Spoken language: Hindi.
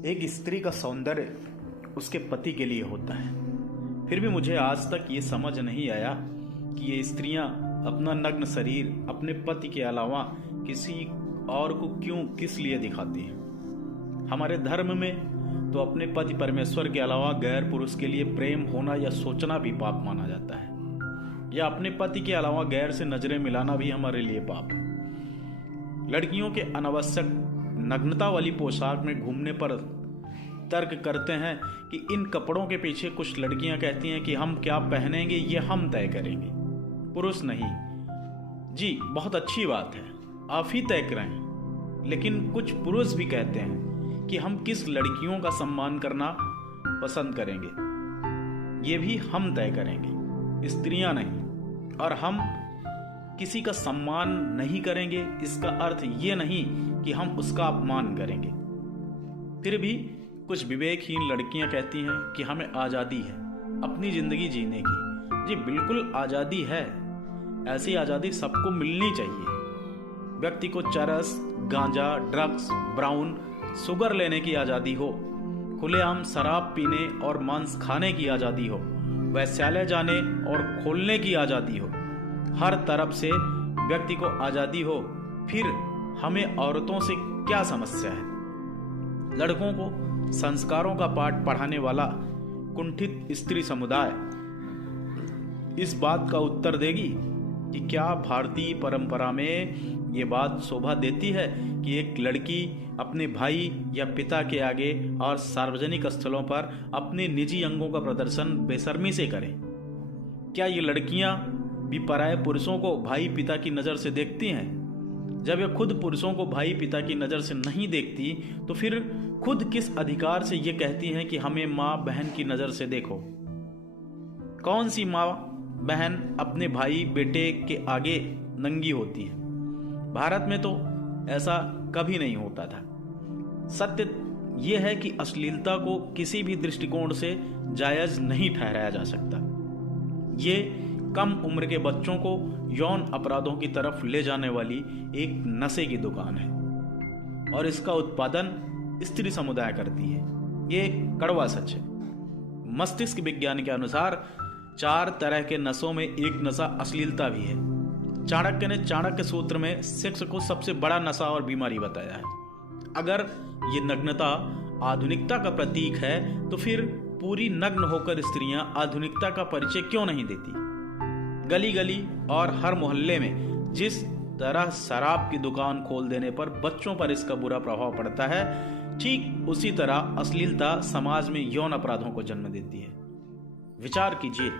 एक स्त्री का सौंदर्य उसके पति के लिए होता है। फिर भी मुझे आज तक ये समझ नहीं आया कि ये स्त्रियां अपना नग्न शरीर अपने पति के अलावा किसी और को क्यों किस लिए दिखाती हैं। हमारे धर्म में तो अपने पति परमेश्वर के अलावा गैर पुरुष के लिए प्रेम होना या सोचना भी पाप माना जाता है, या अपने पति के अलावा गैर से नजरें मिलाना भी हमारे लिए पाप है। लड़कियों के अनावश्यक नग्नता वाली पोशाक में घूमने पर तर्क करते हैं कि इन कपड़ों के पीछे कुछ लड़कियां कहती हैं कि हम क्या पहनेंगे ये हम तय करेंगे, पुरुष नहीं। जी बहुत अच्छी बात है, आप ही तय करें, लेकिन कुछ पुरुष भी कहते हैं कि हम किस लड़कियों का सम्मान करना पसंद करेंगे ये भी हम तय करेंगे, स्त्रियां नहीं। और हम किसी का सम्मान नहीं करेंगे इसका अर्थ ये नहीं कि हम उसका अपमान करेंगे। फिर भी कुछ विवेकहीन लड़कियां कहती हैं कि हमें आज़ादी है अपनी ज़िंदगी जीने की। जी बिल्कुल आज़ादी है, ऐसी आज़ादी सबको मिलनी चाहिए। व्यक्ति को चरस, गांजा, ड्रग्स, ब्राउन शुगर लेने की आज़ादी हो, खुलेआम शराब पीने और मांस खाने की आज़ादी हो, वैश्यालय जाने और खोलने की आज़ादी हो, हर तरफ से व्यक्ति को आज़ादी हो। फिर हमें औरतों से क्या समस्या है? लड़कों को संस्कारों का पाठ पढ़ाने वाला कुंठित स्त्री समुदाय इस बात का उत्तर देगी कि क्या भारतीय परंपरा में ये बात शोभा देती है कि एक लड़की अपने भाई या पिता के आगे और सार्वजनिक स्थलों पर अपने निजी अंगों का प्रदर्शन बेशर्मी से करे? क्या ये लड़कियां भी पराये पुरुषों को भाई पिता की नज़र से देखती हैं? जब वे खुद पुरुषों को भाई पिता की नज़र से नहीं देखती तो फिर खुद किस अधिकार से ये कहती हैं कि हमें माँ बहन की नज़र से देखो? कौन सी माँ बहन अपने भाई बेटे के आगे नंगी होती है? भारत में तो ऐसा कभी नहीं होता था। सत्य यह है कि अश्लीलता को किसी भी दृष्टिकोण से जायज़ नहीं ठहराया जा सकता। ये कम उम्र के बच्चों को यौन अपराधों की तरफ ले जाने वाली एक नशे की दुकान है और इसका उत्पादन स्त्री समुदाय करती है। ये एक कड़वा सच है। मस्तिष्क विज्ञान के अनुसार 4 तरह के नशों में एक नशा अश्लीलता भी है। चाणक्य ने चाणक्य सूत्र में सेक्स को सबसे बड़ा नशा और बीमारी बताया है। अगर ये नग्नता आधुनिकता का प्रतीक है तो फिर पूरी नग्न होकर स्त्रियां आधुनिकता का परिचय क्यों नहीं देती? गली गली और हर मोहल्ले में जिस तरह शराब की दुकान खोल देने पर बच्चों पर इसका बुरा प्रभाव पड़ता है, ठीक उसी तरह अश्लीलता समाज में यौन अपराधों को जन्म देती है। विचार कीजिए,